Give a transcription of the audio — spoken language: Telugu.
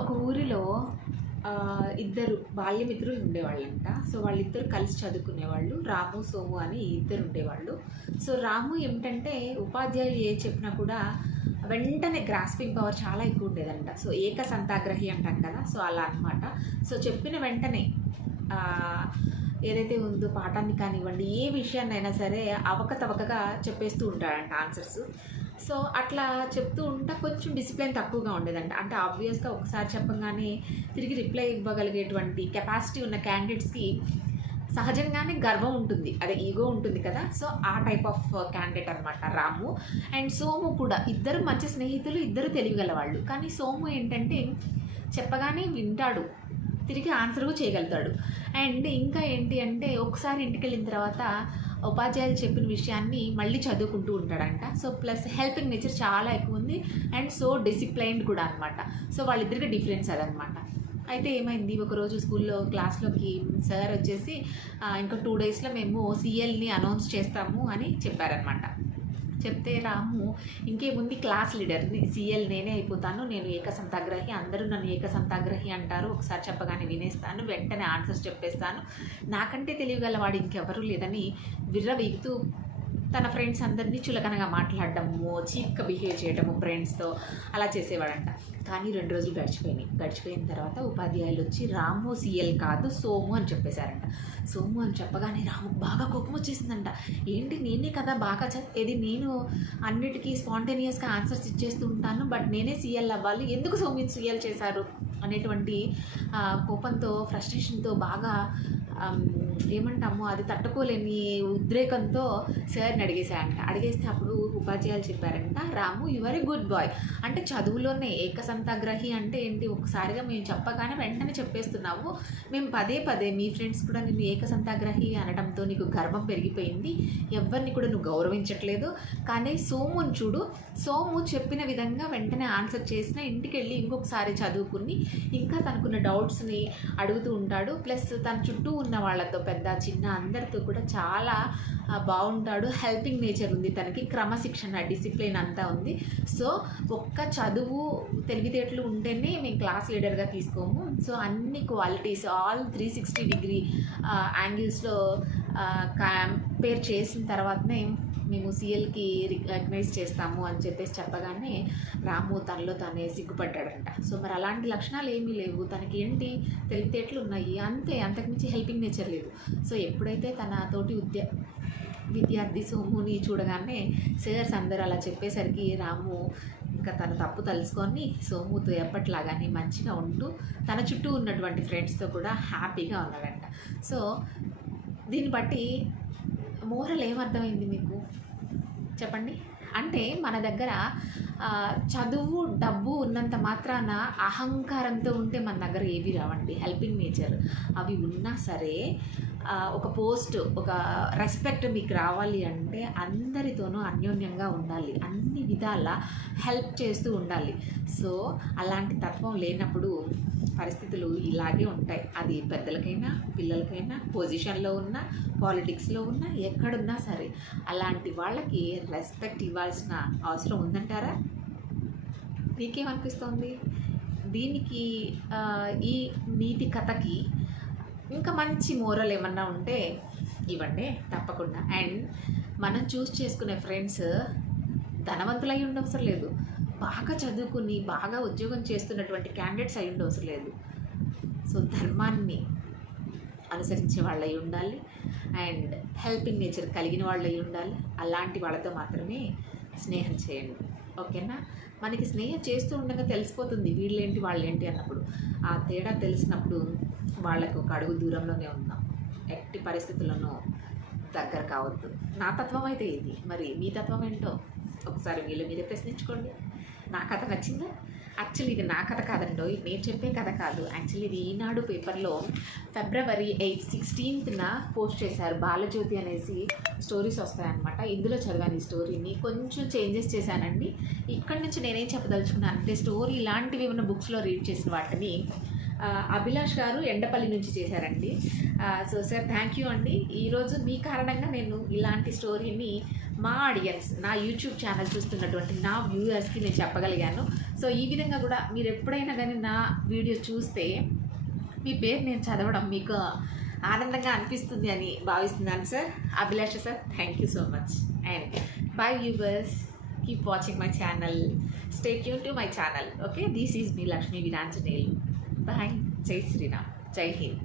ఒక ఊరిలో ఇద్దరు బాల్యమిత్రులు ఉండేవాళ్ళంట. సో వాళ్ళిద్దరు కలిసి చదువుకునేవాళ్ళు. రాము సోము అని ఇద్దరు ఉండేవాళ్ళు. సో రాము ఏమిటంటే ఉపాధ్యాయులు ఏ చెప్పినా కూడా వెంటనే గ్రాస్పింగ్ పవర్ చాలా ఎక్కువ ఉండేదంట. సో ఏక సంతాగ్రహి అంటాం కదా సో అలా అనమాట సో చెప్పిన వెంటనే ఏదైతే ఉందో పాఠాన్ని కానివ్వండి ఏ విషయాన్నైనా సరే అవకతవకగా చెప్పేస్తూ ఉంటాడంట ఆన్సర్స్ సో అట్లా చెప్తూ ఉంటా కొంచెం డిసిప్లిన్ తక్కువగా ఉండేదంట. అంటే ఆబ్వియస్గా ఒకసారి చెప్పగానే తిరిగి రిప్లై ఇవ్వగలిగేటువంటి కెపాసిటీ ఉన్న క్యాండిడేట్స్కి సహజంగానే గర్వం ఉంటుంది. అదే ఈగో ఉంటుంది కదా. సో ఆ టైప్ ఆఫ్ క్యాండిడేట్ అనమాట రాము. అండ్ సోము కూడా ఇద్దరు మంచి స్నేహితులు ఇద్దరు తెలియగలవాళ్ళు కానీ సోము ఏంటంటే చెప్పగానే వింటాడు. తిరిగి ఆన్సర్ కూడా చేయగలుగుతాడు. అండ్ ఇంకా ఏంటి అంటే ఒకసారి ఇంటికి వెళ్ళిన తర్వాత ఉపాధ్యాయులు చెప్పిన విషయాన్ని మళ్ళీ చదువుకుంటూ ఉంటాడంట. సో ప్లస్ హెల్పింగ్ నేచర్ చాలా ఎక్కువ ఉంది. అండ్ సో డిసిప్లైన్డ్ కూడా అనమాట సో వాళ్ళిద్దరికి డిఫరెన్స్ అదనమాట అయితే ఏమైంది? ఒకరోజు స్కూల్లో క్లాస్లోకి సార్ వచ్చేసి ఇంకా టూ డేస్లో మేము సిఎల్ని అనౌన్స్ చేస్తాము అని చెప్పారనమాట చెప్తే రాము ఇంకేముంది? క్లాస్ లీడర్ని సీఎల్ నేనే అయిపోతాను. నేను ఏకసంతాగ్రహి అందరూ నన్ను ఏకసంతాగ్రహి అంటారు. ఒకసారి చెప్పగానే వినేస్తాను వెంటనే ఆన్సర్స్ చెప్పేస్తాను. నాకంటే తెలియగలవాడు ఇంకెవరూ లేదని విర్రవీగుతూ తన ఫ్రెండ్స్ అందరినీ చులకనగా మాట్లాడడము చీప్గా బిహేవ్ చేయడము ఫ్రెండ్స్తో అలా చేసేవాడంట. కానీ రెండు రోజులు గడిచిపోయినాయి. గడిచిపోయిన తర్వాత ఉపాధ్యాయులు వచ్చి రాము సీఎల్ కాదు సోము అని చెప్పేశారంట. సోము అని చెప్పగానే రాము బాగా కోపం వచ్చేసిందంట. ఏంటి నేనే కదా బాగా ఇది నేను అన్నిటికీ స్పాంటేనియస్గా ఆన్సర్స్ ఇచ్చేస్తూ ఉంటాను బట్ నేనే సీఎల్ అవ్వాలి. ఎందుకు సోమిని సీఎల్ చేశారు? అనేటువంటి కోపంతో ఫ్రస్ట్రేషన్తో బాగా ఏమంటాము అది తట్టుకోలేని ఉద్రేకంతో సార్ని అడిగేశారంట. అడిగేస్తే అప్పుడు ఉపాధ్యాయులు చెప్పారంట Ramu your a good boy అంటే చదువులోనే ఏకసంతాగ్రహి అంటే ఏంటి? ఒకసారిగా మేము చెప్పగానే వెంటనే చెప్పేస్తున్నావు. మేము పదే పదే మీ ఫ్రెండ్స్ కూడా నేను ఏకసంతాగ్రహి అనడంతో నీకు గర్వం పెరిగిపోయింది. ఎవరిని కూడా నువ్వు గౌరవించట్లేదు. కానీ సోముని చూడు సోము చెప్పిన విధంగా వెంటనే ఆన్సర్ చేసిన ఇంటికి వెళ్ళి ఇంకొకసారి చదువుకుని ఇంకా తనకున్న డౌట్స్ని అడుగుతూ ఉంటాడు. ప్లస్ తన చుట్టూ ఉన్న వాళ్ళతో పెద్ద చిన్న అందరితో కూడా చాలా బాగుంటాడు హెల్పింగ్ నేచర్ ఉంది తనకి. క్రమశిక్షణ డిసిప్లిన్ అంతా ఉంది. సో ఒక్క చదువు తెలివితేటలు ఉంటేనే మేము క్లాస్ లీడర్గా తీసుకోము. సో అన్ని qualities all three sixty degree యాంగిల్స్లో compare చేసిన తర్వాతనే మేము సీఎల్కి రికగ్నైజ్ చేస్తాము అని చెప్పేసి చెప్పగానే రాము తనలో తనే సిగ్గుపడ్డాడంట. సో మరి అలాంటి లక్షణాలు ఏమీ లేవు. తనకి ఏంటి తెలివితేటలు ఉన్నాయి అంతే. అంతకుమించి హెల్పింగ్ నేచర్ లేదు. సో ఎప్పుడైతే తన తోటి ఉద్య విద్యార్థి సోముని చూడగానే సార్స్ అందరూ అలా చెప్పేసరికి రాము ఇంకా తన తప్పు తలుసుకొని సోముతో ఎప్పట్లాగానే మంచిగా ఉంటూ తన చుట్టూ ఉన్నటువంటి ఫ్రెండ్స్తో కూడా హ్యాపీగా ఉన్నాడంట. సో దీన్ని బట్టి మోరల్ ఏమర్థమైంది మీకు? చెప్పండి. అంటే మన దగ్గర చదువు డబ్బు ఉన్నంత మాత్రాన అహంకారంతో ఉంటే మన దగ్గర ఏవి రావండి? హెల్పింగ్ నేచర్ అవి ఉన్నా సరే ఒక పోస్ట్ ఒక రెస్పెక్ట్ మీకు రావాలి అంటే అందరితోనూ అన్యోన్యంగా ఉండాలి. అన్ని విధాల హెల్ప్ చేస్తూ ఉండాలి. సో అలాంటి తత్వం లేనప్పుడు పరిస్థితులు ఇలాగే ఉంటాయి. అది పెద్దలకైనా పిల్లలకైనా పొజిషన్లో ఉన్న పాలిటిక్స్లో ఉన్నా ఎక్కడున్నా సరే అలాంటి వాళ్ళకి రెస్పెక్ట్ ఇవ్వాల్సిన అవసరం ఉందంటారా? నీకేమనిపిస్తోంది దీనికి ఈ నీతి కథకి ఇంకా మంచి మోరల్ ఏమన్నా ఉంటే ఇవ్వండి తప్పకుండా. అండ్ మనం చూస్ చేసుకునే ఫ్రెండ్స్ ధనవంతులై ఉండవసరం లేదు. బాగా చదువుకుని బాగా ఉద్యోగం చేస్తున్నటువంటి క్యాండిడేట్స్ అయి ఉండవసరం లేదు. సో ధర్మాన్ని అనుసరించే వాళ్ళు అయి ఉండాలి. అండ్ హెల్పింగ్ నేచర్ కలిగిన వాళ్ళు అయి ఉండాలి. అలాంటి వాళ్ళతో మాత్రమే స్నేహం చేయండి. ఓకేనా? మనకి స్నేహం చేస్తూ ఉండగా తెలిసిపోతుంది వీళ్ళేంటి వాళ్ళేంటి అన్నప్పుడు. ఆ తేడా తెలిసినప్పుడు వాళ్ళకు ఒక అడుగు దూరంలోనే ఉన్నాం. ఎట్టి పరిస్థితుల్లోనూ దగ్గర కావద్దు. నా తత్వం అయితే ఇది. మరి మీ తత్వం ఏంటో? ఒకసారి వీళ్ళు మీరే ప్రశ్నించుకోండి. నా కథ నచ్చిందా? యాక్చువల్లీ ఇది నా కథ కాదండో నేను చెప్పే కథ కాదు. యాక్చువల్లీ ఇది ఈనాడు పేపర్లో ఫిబ్రవరి ఎయిత్ సిక్స్టీన్త్న పోస్ట్ చేశారు. బాలజ్యోతి అనేసి స్టోరీస్ వస్తాయన్నమాట. ఇందులో చదివాను ఈ స్టోరీని. కొంచెం చేంజెస్ చేశానండి. ఇక్కడ నుంచి నేనేం చెప్పదలుచుకున్నాను అంటే స్టోరీ ఇలాంటివి ఏమైనా బుక్స్లో రీడ్ చేసిన వాటిని అభిలాష్ గారు ఎండపల్లి నుంచి చేశారండి. సో సార్ థ్యాంక్ యూ అండి. ఈరోజు మీ కారణంగా నేను ఇలాంటి స్టోరీని మా ఆడియన్స్ నా యూట్యూబ్ ఛానల్ చూస్తున్నటువంటి నా వ్యూయర్స్కి నేను చెప్పగలిగాను. సో ఈ విధంగా కూడా మీరు ఎప్పుడైనా కానీ నా వీడియో చూస్తే మీ పేరు నేను చదవడం మీకు ఆనందంగా అనిపిస్తుంది అని భావిస్తున్నాను sir. Abhilasha sir thank you so much and bye viewers keep watching my channel stay tune to my channel okay this is me Lakshmi Veeranjaneyulu bye జై శ్రీరామ్ జై హింద్